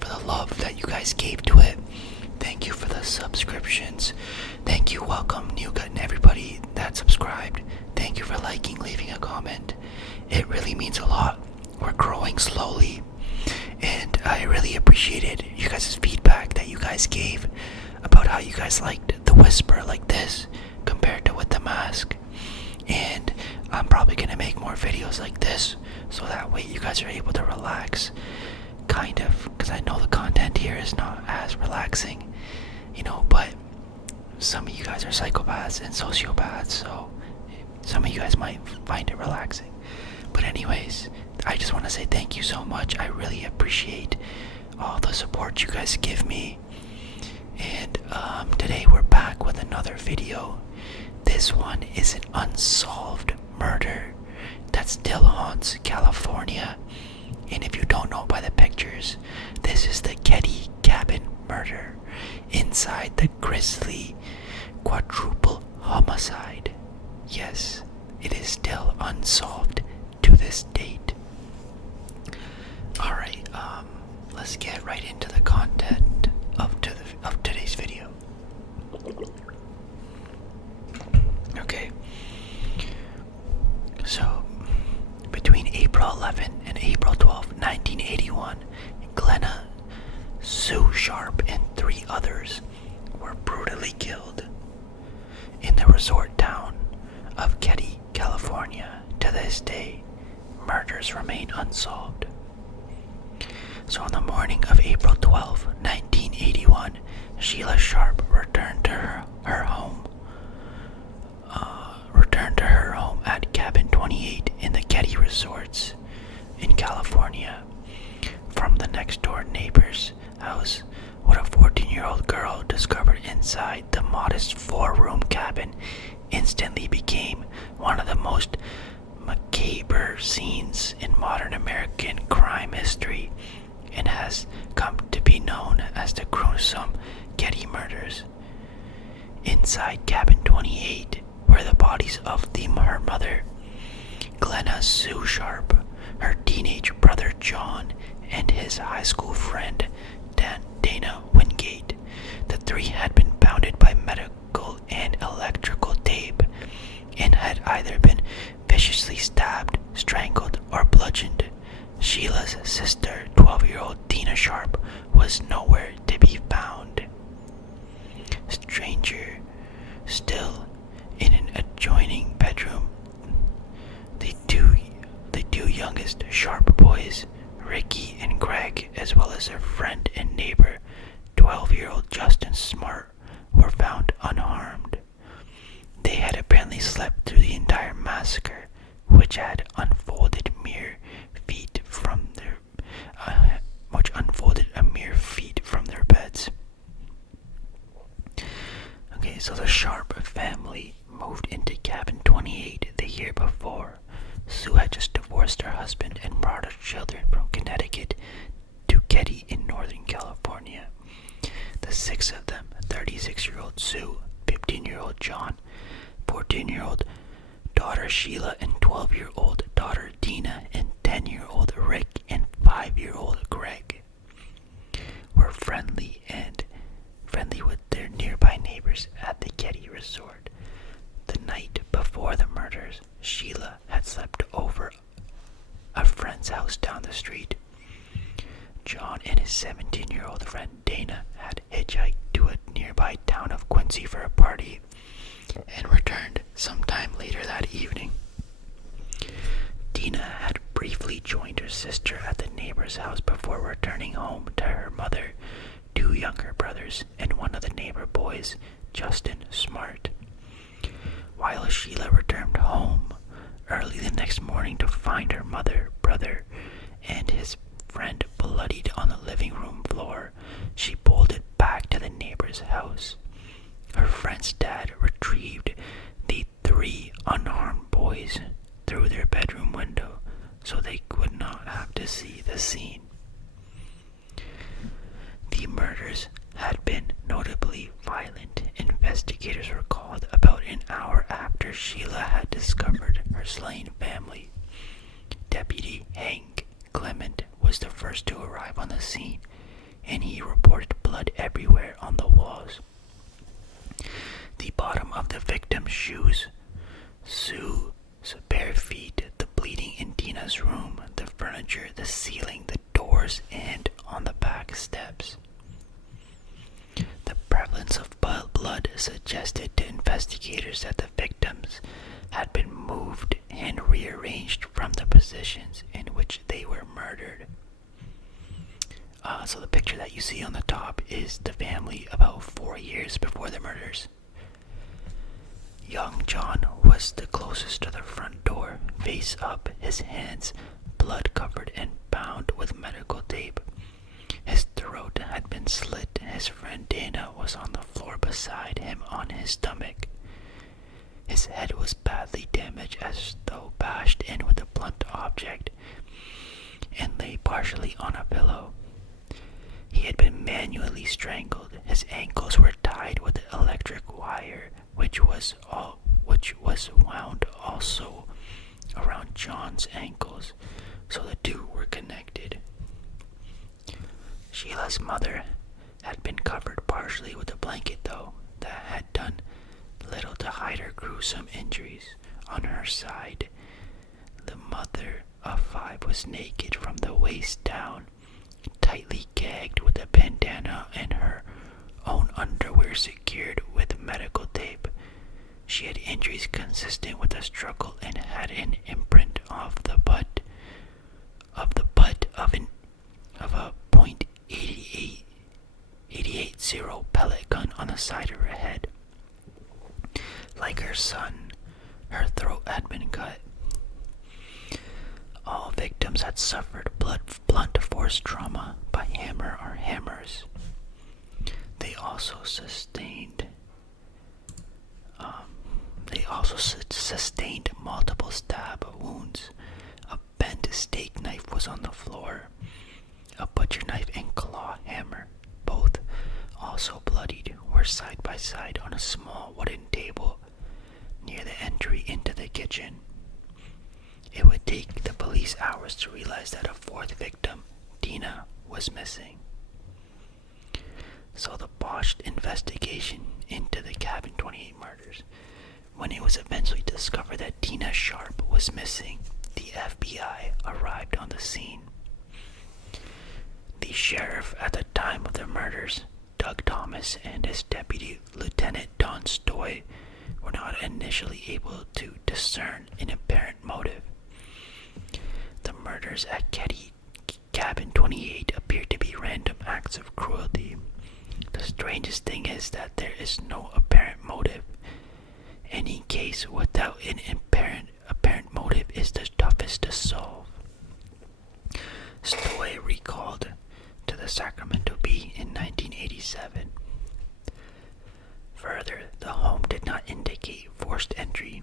for the love that you guys gave to it. Thank you for the subscriptions. Thank you, welcome, new and everybody that subscribed. Thank you for liking, leaving a comment. It really means a lot. We're growing slowly, and I really appreciated you guys' feedback that you guys gave about how you guys liked the whisper like this compared to with the mask. And I'm probably gonna make more videos like this so that way you guys are able to relax, kind of, because I know the content here is not as relaxing, but some of you guys are psychopaths and sociopaths, so some of you guys might find it relaxing. But anyways, I just want to say thank you so much. I really appreciate all the support you guys give me. And today we're back with another video. This one is an unsolved murder that still haunts California. And if you don't know by the pictures, this is the Keddie Cabin murder inside the grisly quadruple homicide. Yes, it is still unsolved to this date. Alright, let's get right into the content of today's video. Okay, so between April 11 and April 12, 1981, Glenna, Sue Sharp, and 3 others were brutally killed in the resort town of Keddie, California. To this day, murders remain unsolved. So on the morning of April 12, 1981, Sheila Sharp returned to her home at Cabin 28 in the Keddie Resorts in California from the next door neighbor's house. What a 14-year-old girl discovered inside the modest 4-room cabin instantly became one of the most macabre scenes in modern American crime history and has come to be known as the gruesome Keddie murders. Inside Cabin 28 were the bodies of her mother, Glenna Sue Sharp, her teenage brother John, and his high school friend Dana Wingate. The 3 had been bounded by medical and electrical tape and had either been viciously stabbed, strangled, or bludgeoned. Sheila's sister, 12-year-old Dina Sharp, was nowhere to be found. Stranger still, in an adjoining bedroom, the two youngest Sharp boys, Ricky and Greg, as well as their friend and neighbor, 12-year-old Justin Smart, were found unharmed. They had apparently slept through the entire massacre, which had unfolded a mere feet from their beds. Okay, so the Sharp family moved into Cabin 28 the year before. Sue had just divorced her husband and brought her children from Connecticut to Keddie in Northern California. The 6 of them, 36-year-old Sue, 15-year-old John, 14-year-old daughter Sheila, and 12-year-old daughter Dina, and 10-year-old Rick, and 5-year-old Greg, were friendly with their nearby neighbors at the Keddie Resort. The night before the murders, Sheila had slept over a friend's house down the street. John and his 17-year-old friend Dana had hitchhiked to a nearby town of Quincy for a party and returned sometime later that evening. Dina had briefly joined her sister at the neighbor's house before returning home to her mother, 2 younger brothers, and one of the neighbor boys, Justin Smart. While Sheila returned home early the next morning to find her mother, brother, and his friend bloodied on the living room floor, she bolted back to the neighbor's house. Her friend's dad retrieved the 3 unharmed boys through their bedroom window so they would not have to see the scene. The murders had been notably violent. Investigators were called about an hour after Sheila had discovered her slain family. Deputy Hank Clement was the first to arrive on the scene and he reported blood everywhere on the walls. The bottom of the victim's shoes, Sue's bare feet, the bleeding in Dina's room, the furniture, the ceiling, the doors, and on the back steps. The prevalence of blood suggested to investigators that the victims had been moved and rearranged from the positions in which they were murdered. So the picture that you see on the top is the family about 4 years before the murders. Young John was the closest to the front door, face up, his hands blood covered and bound with medical tape. His throat had been slit. His friend Dana was on the floor beside him on his stomach. His head was badly damaged as though bashed in with a blunt object and lay partially on a pillow. He had been manually strangled. His ankles were tied with electric wire, which was wound also around John's ankles, so the two were connected. Sheila's mother had been covered partially with a blanket, though, that had done little to hide her gruesome injuries. On her side, the mother of 5 was naked from the waist down, tightly gagged with a bandana and her own underwear secured with medical tape. She had injuries consistent with a struggle and had an imprint of the butt of a .88 pellet gun on the side of her head. Like her son, her throat had been cut. All victims had suffered blunt force trauma by hammer or hammers. They also sustained multiple stab wounds. A bent steak knife was on the floor. A butcher knife and claw hammer, both also bloodied, were side by side on a small wooden table near the entry into the kitchen. It would take the police hours to realize that a 4th victim, Dina, was missing. So the botched investigation into the Cabin 28 murders. When it was eventually discovered that Dina Sharp was missing, the FBI arrived on the scene. The sheriff at the time of the murders, Doug Thomas, and his deputy, Lieutenant Don Stoy, were not initially able to discern an apparent motive. The murders at Keddie Cabin 28 appeared to be random acts of cruelty. The strangest thing is that there is no apparent motive. Any case without an apparent motive is the toughest to solve. Stoy recalled to the Sacramento Bee in 1987. Further, the home did not indicate forced entry,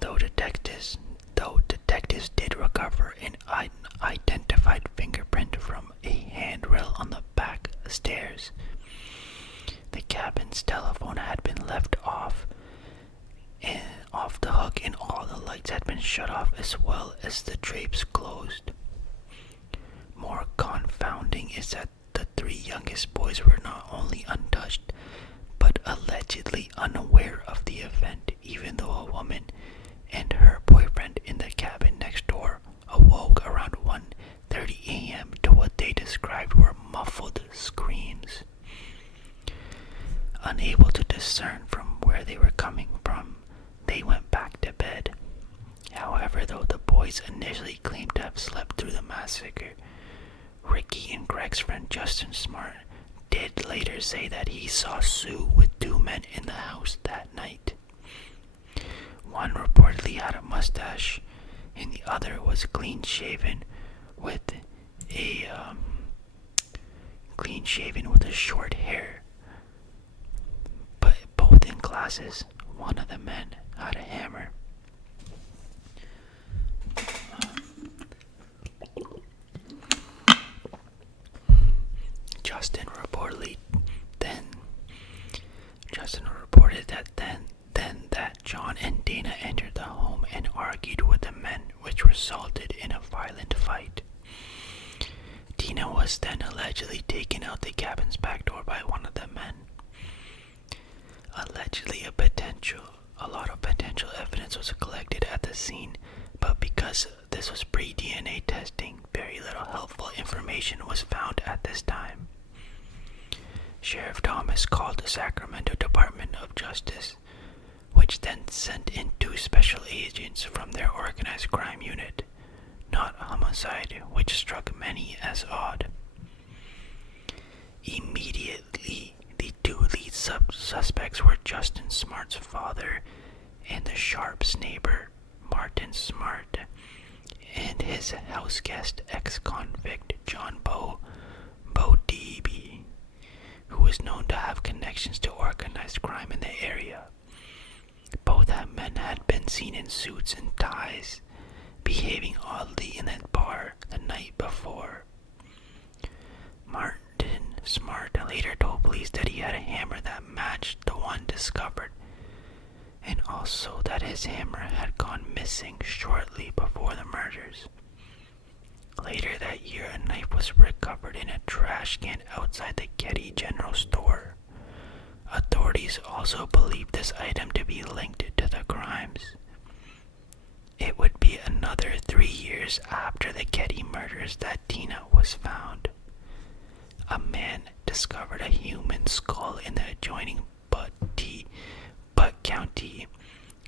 though detectives did recover an unidentified fingerprint from a handrail on the back stairs. The cabin's telephone had been left off the hook, and all the lights had been shut off as well as the drapes closed. More confounding is that the 3 youngest boys were not only untouched, but allegedly unaware of the event, even though a woman and her boyfriend in the cabin next door awoke around 1:30 a.m. to what they described were muffled screams. Unable to discern from where they were coming from, they went back to bed. However, though the boys initially claimed to have slept through the massacre, Ricky and Greg's friend Justin Smart did later say that he saw Sue with 2 men in the house that night. One reportedly had a mustache, and the other was clean-shaven with short hair. But both in glasses, one of the men had a hammer. Justin reported that that John and Dana entered the home and argued with the men, which resulted in a violent fight. The Tina was then allegedly taken out the cabin's back door by one of the men. Allegedly, a lot of potential evidence was collected at the scene, but because this was pre-DNA testing, very little helpful information was found at this time. Sheriff Thomas called the Sacramento Department of Justice, which then sent in 2 special agents from their organized crime unit, not homicide, which struck many as odd. Immediately, the 2 lead suspects were Justin Smart's father and the Sharps' neighbor, Martin Smart, and his house guest, ex-convict John Bo Deeby, who was known to have connections to organized crime in the area. Both men had been seen in suits and ties, behaving oddly in that bar the night before. Martin Smart later told police that he had a hammer that matched the one discovered, and also that his hammer had gone missing shortly before the murders. Later that year, a knife was recovered in a trash can outside the Keddie General Store. Authorities also believed this item to be linked to the crimes. It would be another 3 years after the Keddie murders that Tina was found. A man discovered a human skull in the adjoining Butte County,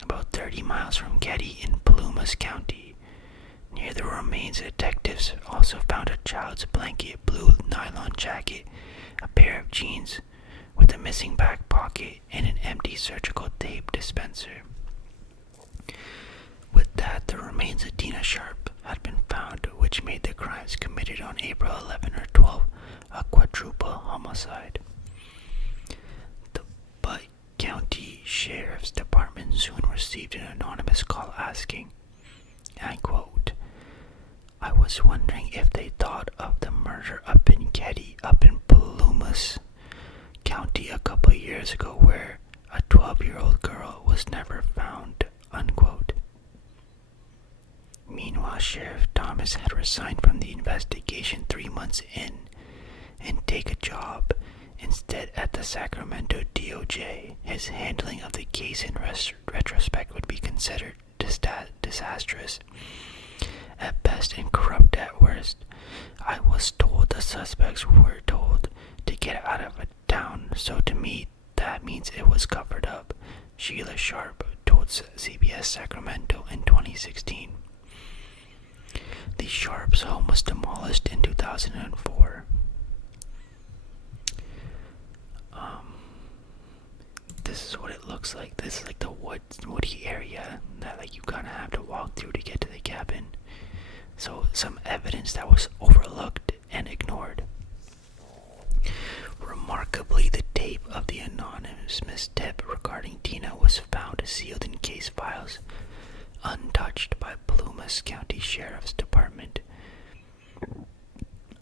about 30 miles from Keddie in Plumas County. Near the remains, detectives also found a child's blanket, blue nylon jacket, a pair of jeans with a missing back pocket, and an empty surgical tape dispenser. With that, the remains of Tina Sharp had been found, which made the crimes committed on April 11 or 12 a quadruple homicide. The Butte County Sheriff's Department soon received an anonymous call asking, I quote, I was wondering if they thought of the murder up in Keddie, up in Plumas County a couple years ago, where a 12-year-old girl was never found, unquote. Meanwhile, Sheriff Thomas had resigned from the investigation 3 months in and take a job instead at the Sacramento DOJ. His handling of the case in retrospect would be considered disastrous at best and corrupt at worst. I was told the suspects were told to get out of town, so to me that means it was covered up, Sheila Sharp told CBS Sacramento in 2016. The Sharps' home was demolished in 2004. This is what it looks like. This is like the woody area that like you kind of have to walk through to get to the cabin. So some evidence that was overlooked and ignored. Remarkably, the tape of the anonymous tip regarding Tina was found sealed in case files, untouched by Plumas County Sheriff's Department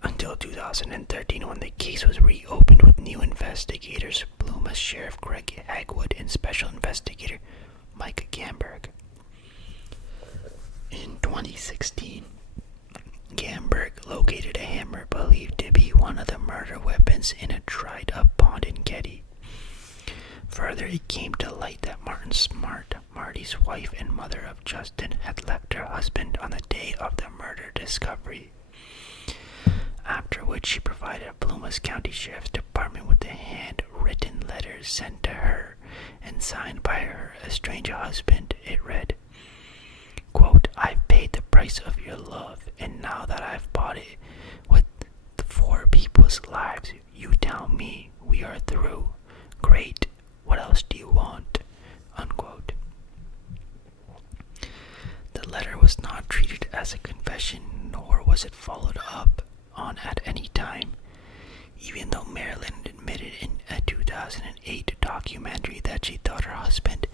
until 2013, when the case was reopened with new investigators, Plumas Sheriff Greg Hagwood and Special Investigator Mike Gamberg. In 2016, Gamberg located a hammer believed to be one of the murder weapons in a dried-up pond in Keddie. Further, it came to light that Martin Smart, Marty's wife and mother of Justin, had left her husband on the day of the murder discovery, after which she provided Plumas County Sheriff's Department with a handwritten letter sent to her and signed by her estranged husband. It read, quote, I've paid the price of your love, and now that I've bought it with 4 people's lives, you tell me we are through. Great. What else do you want? Unquote. The letter was not treated as a confession, nor was it followed up on at any time, even though Marilyn admitted in a 2008 documentary that she thought her husband,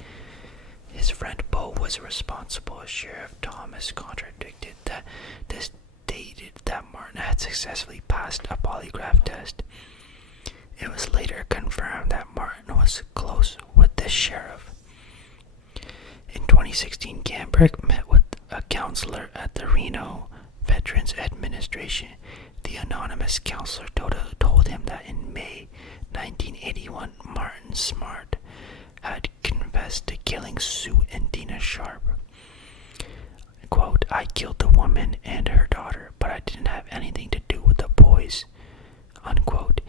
his friend Bo, was responsible. Sheriff Thomas contradicted that this stated that Martin had successfully passed a polygraph test. It was later confirmed that Martin was close with the sheriff. In 2016, Gamberg met with a counselor at the Reno Veterans Administration The anonymous counselor told him that in May 1981, Martin Smart had confessed to killing Sue and Dina Sharp. Quote, I killed the woman and her daughter, but I didn't have anything to do with the boys. Unquote.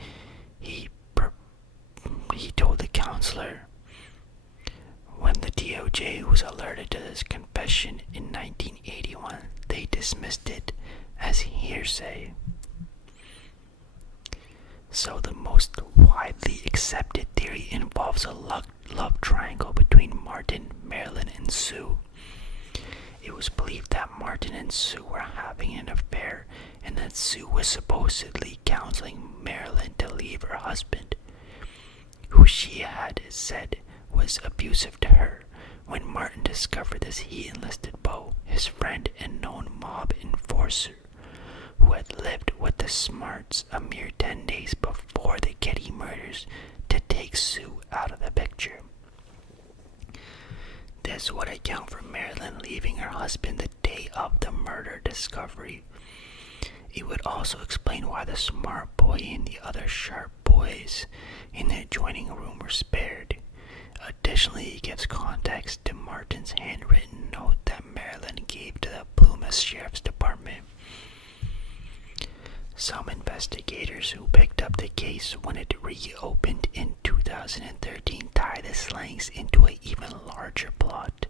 He told the counselor. When the DOJ was alerted to this confession in 1981, they dismissed it as hearsay. So the most widely accepted theory involves a love triangle between Martin, Marilyn, and Sue. It was believed that Martin and Sue were having an affair and that Sue was supposedly counseling Marilyn to leave her husband, who she had said was abusive to her. When Martin discovered this, he enlisted Bo, his friend and known mob enforcer, who had lived with the Smarts a mere 10 days before the Keddie murders, to take Sue out of the picture. This would account for Marilyn leaving her husband the day of the murder discovery. It would also explain why the Smart boy and the other Sharp boys in the adjoining room were spared. Additionally, it gives context to Martin's handwritten note that Marilyn gave to the Plumas Sheriff's Department. Some investigators who picked up the case when it reopened in 2013 tie the slangs into an even larger plot.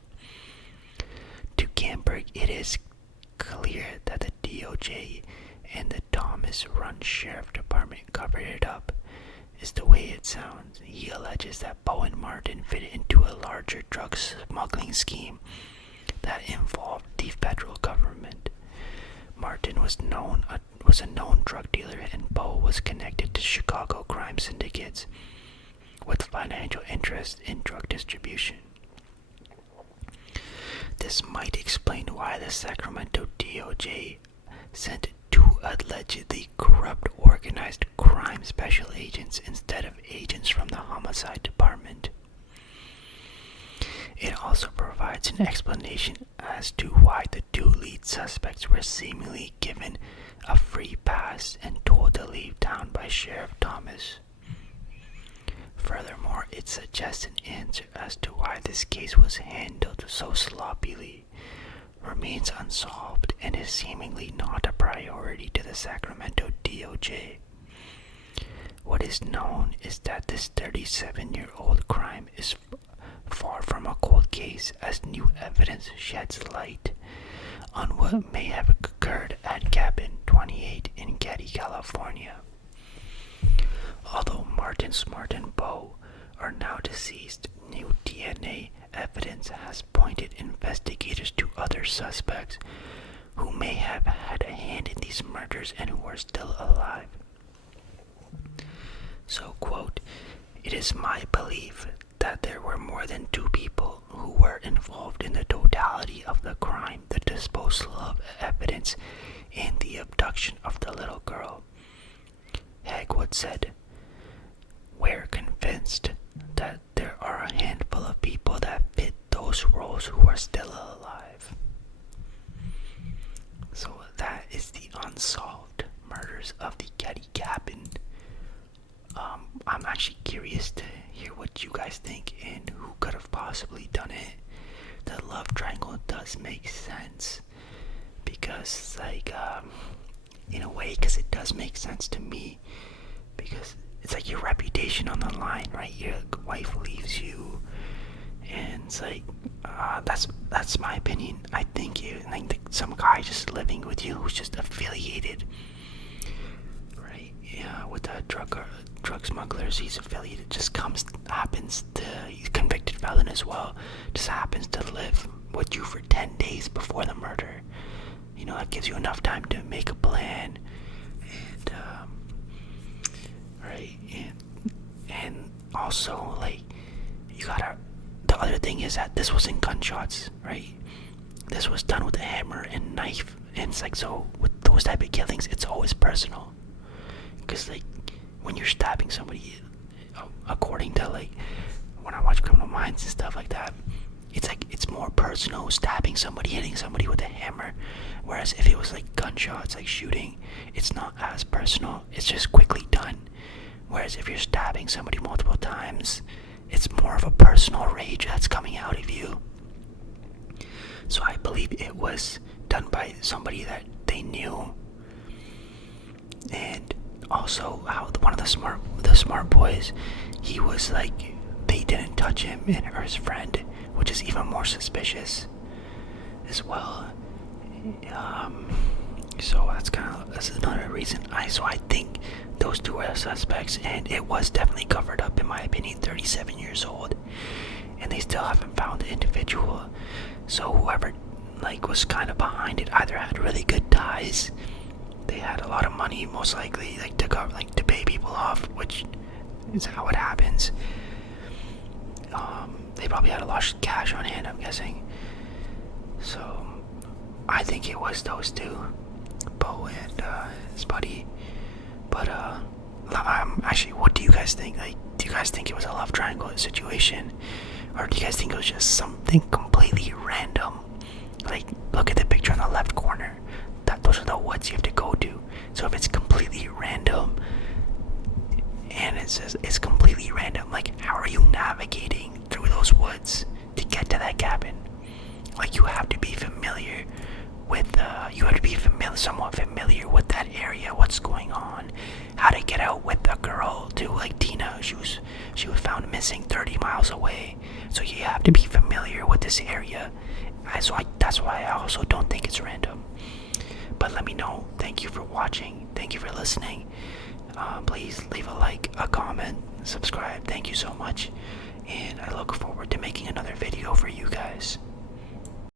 To Gamberg, it is clear that the DOJ and the Thomas Run Sheriff Department covered it up. Is the way it sounds. He alleges that Bo and Martin fit into a larger drug smuggling scheme that involved the federal government. Martin was a known drug dealer, and Bo was connected to Chicago crime syndicates with financial interest in drug distribution. This might explain why the Sacramento DOJ sent two allegedly corrupt organized crime special agents instead of agents from the homicide department. It also provides an explanation as to why the two lead suspects were seemingly given a free pass and told to leave town by Sheriff Thomas. Furthermore, it suggests an answer as to why this case was handled so sloppily remains unsolved and is seemingly not a priority to the Sacramento DOJ. What is known is that this 37-year-old crime is far from a cold case, as new evidence sheds light on what may have occurred at Cabin 28 in Keddie, California. Although Martin Smart and Bo are now deceased, new DNA evidence has pointed investigators to other suspects who may have had a hand in these murders and who are still alive. So, quote, it is my belief that there were more than two people who were involved in the totality of the crime, the disposal of evidence, and the abduction of the little girl. Hagwood said, we're convinced that there are a handful of people that fit those roles who are still alive. So that is the unsolved murders of the Keddie Cabin. I'm actually curious to hear what you guys think and who could have possibly done it. The love triangle does make sense because, in a way, because it does make sense to me, because it's like your reputation on the line, right? Your wife leaves you, and it's like, that's my opinion. I think some guy just living with you who's just affiliated, right? Yeah, with the drug smugglers, he's affiliated. He's a convicted felon as well. Just happens to live with you for 10 days before the murder. That gives you enough time to make a plan, and right, and also the other thing is that this wasn't gunshots, right? This was done with a hammer and knife, and it's like, so with those type of killings, it's always personal, because when you're stabbing somebody, according to when I watch Criminal Minds and stuff like that, it's more personal, stabbing somebody, hitting somebody with a hammer. Whereas if it was like gunshots, like shooting, it's not as personal. It's just quickly done. Whereas if you're stabbing somebody multiple times, it's more of a personal rage that's coming out of you. So I believe it was done by somebody that they knew. And also how one of the smart boys, he was like, they didn't touch him and or his friend, which is even more suspicious as well. So that's another reason. I think those two are suspects, and it was definitely covered up, in my opinion. 37 years old, and they still haven't found the individual. So whoever like was kind of behind it either had really good ties, they had a lot of money, most likely, like to pay people off, which is how it happens. They probably had a lot of cash on hand, I'm guessing. So I think it was those two, Bo and his buddy. But actually, what do you guys think? Like, do you guys think it was a love triangle situation, or do you guys think it was just something completely random? Like, look at the picture in the left corner. Those are the woods you have to go to. So if it's completely random, and it says it's completely random, like, how are you navigating through those woods to get to that cabin? Like, you have to be familiar with somewhat familiar with that area, what's going on, how to get out with a girl too. Like Tina, she was found missing 30 miles away, so you have to be familiar with this area. That's why I also don't think it's random. But let me know. Thank you for watching. Thank you for listening. Please leave a like, a comment, subscribe. Thank you so much, and I look forward to making another video.